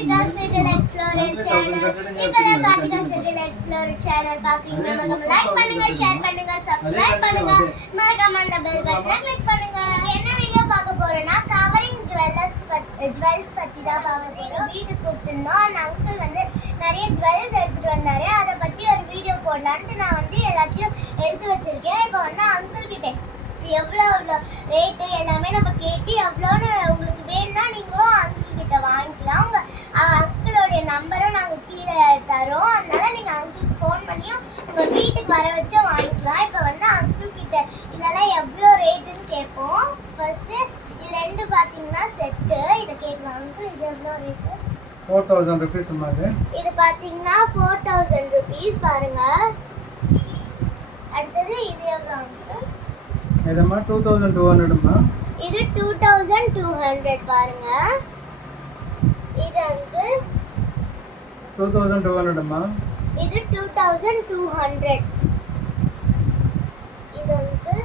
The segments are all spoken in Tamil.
Karthika's Little Explorer channel. இப்பதான் Karthika's Little Explorer channel பாக்குறீங்க. மறக்காம லைக் பண்ணுங்க, ஷேர் பண்ணுங்க, சப்ஸ்கிரைப் பண்ணுங்க. மறக்காம அந்த பெல் பட்டனை கிளிக் பண்ணுங்க. என்ன வீடியோ பார்க்க போறோம்னா கவரிங் ஜுவல்ஸ் பத்தி தான் பார்க்க போறோம். வீட்டுக்கு கூப்பிட்டுருந்தோம். அந்த அங்கிள் வந்து நிறைய ஜுவல்ஸ் எடுத்துட்டு வந்தாரு. அதை பத்தி ஒரு வீடியோ போடலான்ட்டு நான் வந்து எல்லாத்தையும் எடுத்து வச்சிருக்கேன். இப்போ வந்து அங்கிள் கிட்ட எவ்வளோ ரேட்டு எல்லாமே நம்ம கேட்டு எவ்வளோன்னு உங்களுக்கு வேணும்னா நீங்களும் அங்கிள் கிட்ட வாங்கிக்கலாம். உங்கள் அங்கிளோடைய நம்பரும் நாங்கள் கீழே தரோம். அதனால நீங்கள் அங்கிளுக்கு ஃபோன் பண்ணியும் உங்கள் வீட்டுக்கு வர வச்சு வாங்கிக்கலாம். இப்போ வந்து அங்கிள் கிட்ட இதெல்லாம் எவ்வளோ ரேட்டுன்னு கேட்போம். ஃபர்ஸ்ட்டு இது ரெண்டு பார்த்தீங்கன்னா செட்டு. இதை கேட்கலாம் அங்கிள், இது எவ்வளோ ரேட்டு? 4000 rupees மாதிரி. இது பார்த்தீங்கன்னா 4000 rupees பாருங்க. அடுத்தது இது எவ்வளோ அங்கிள்? இதமா 2200 மா. இது 2200 பாருங்க. இது அங்கிள் 2200 மா. இது 2200. இது அங்கிள்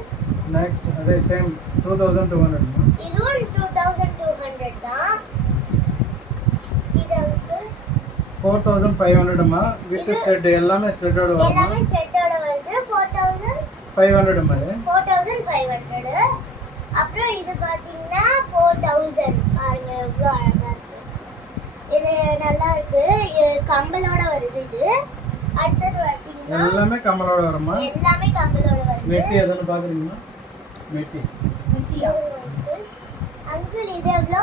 நெக்ஸ்ட் அதே சேம் 2200 மா. இதுவும் 2200 தான். இது அங்கிள் 4500 மா வித் ஸ்டட் எல்லாமே ஸ்டட்டோட வரும். எல்லாமே ஸ்ட்ரெட்டோட வருது. 4500 மா. 4500. அப்புறம் இது பாத்தீங்கன்னா 4000 பாருங்க எவ்வளவு அழகா இருக்கு. இது நல்லா இருக்கு. கம்பலோட வருது இது. அடுத்தது பாத்தீங்கன்னா எல்லாமே கம்மலோட வருமா? எல்லாமே கம்பலோட வருது. மெட்டி எதன்னு பாக்குறீங்களா? மெட்டி அங்கிள் இது எவ்வளோ?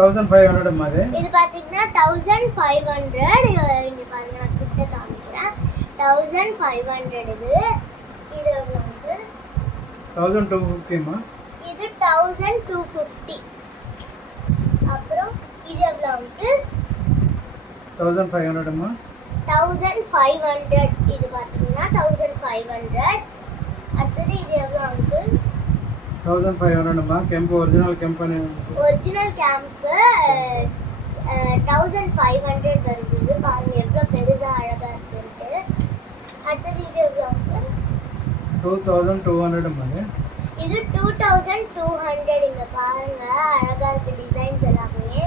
1500 மா. இது பாத்தீங்கன்னா 1500. இங்க பாருங்க நான் கிட்ட காமிக்கிறேன். 1500 இது. இது எவ்வளோ அங்கிள்? 1250 மா. இது 1250. அப்புறம் இது எவ்வளோ அங்கிள்? 1500 மா. 1500. இது பாத்தீங்கன்னா 1500. அடுத்தது இது எவ்வளோ அங்கிள்? 1500 மா. கெம்பு ஒரிஜினல் கம்பெனி. ஒரிஜினல் கேம்ப் 1500 வருது. இது பாருங்க எவ்வளோ பெருசா அழகா இருக்குன்ட்டு. அடுத்தது இது எவ்வளோ அங்கிள்? 2200 மா. இது 2200. இங்க பாருங்க அழகா இருக்கு டிசைன்ஸ் எல்லாமே.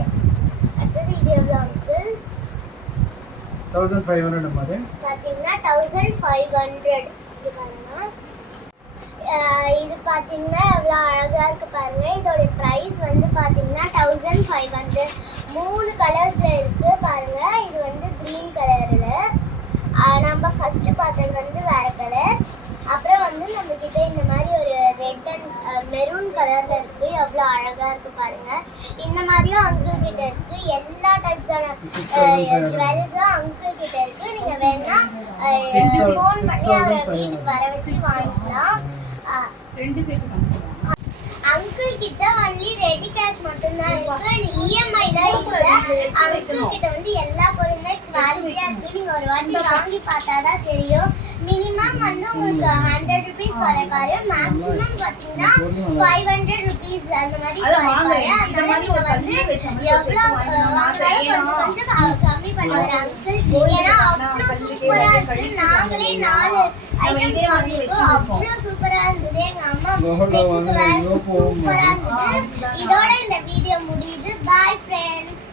அடுத்தது இது எவ்வளோ அங்கிள்? 1500 மா. பாத்தீங்கன்னா 1500. இது பாருங்க. இது பாத்தீங்கன்னா எவ்வளோ அழகா இருக்கு பாருங்க. இதோட பிரைஸ் வந்து பாத்தீங்கன்னா 1500. 3 கலர்ஸ்ல இருக்கு பாருங்க. இது வந்து கிரீன் கலர்ல. நம்ம ஃபர்ஸ்ட் பார்த்தது வந்து வேற கலர். அப்புறம் வந்து நம்ம கிட்ட இந்த மாதிரி ஒரு ரெட் அண்ட் மெரூன் கலர்ல இருக்கு. எவ்வளோ அழகா இருக்கு பாருங்க. இந்த மாதிரியும் அங்கிள் கிட்ட இருக்கு. எல்லா டைப்ஸான ஜுவல்ஸும் அங்கிள் கிட்ட இருக்கு. நீங்க வேணா ஃபோன் பண்ணி அவரை வீட்டுக்கு வர வச்சு வாங்கிக்கலாம். அங்கிள் கிட்ட ஒன்லி ரெடி கேஷ் மட்டும்தான் இருக்கு. இஎம்ஐல இல்ல. அங்கிள் கிட்ட வந்து எல்லா பொருளுமே குவாலிட்டியா இருக்கு. நீங்க ஒரு வாட்டி வாங்கி பார்த்தாதான் தெரியும். மினிமம் வந்து உங்களுக்கு 100 rupees குறைப்பாரு. மேக்ஸிமம் பாத்தீங்கன்னா 500 rupees அந்த மாதிரி குறைப்பாரு. அதனால நீங்க வந்து எவ்வளவு வாங்கினாலும் கொஞ்சம் கம்மி பண்ணுவாரு அங்கிள். ஏன்னா அவ்வளோ சூப்பரா இருக்கு. நாங்களே 4 ஐட்டம்ஸ் வாங்கிருக்கோம். அவ்வளோ சூப்பரா இருந்தது. எங்க அம்மா சூப்பரா இருந்தது. இதோட இந்த வீடியோ முடியுது. Bye friends.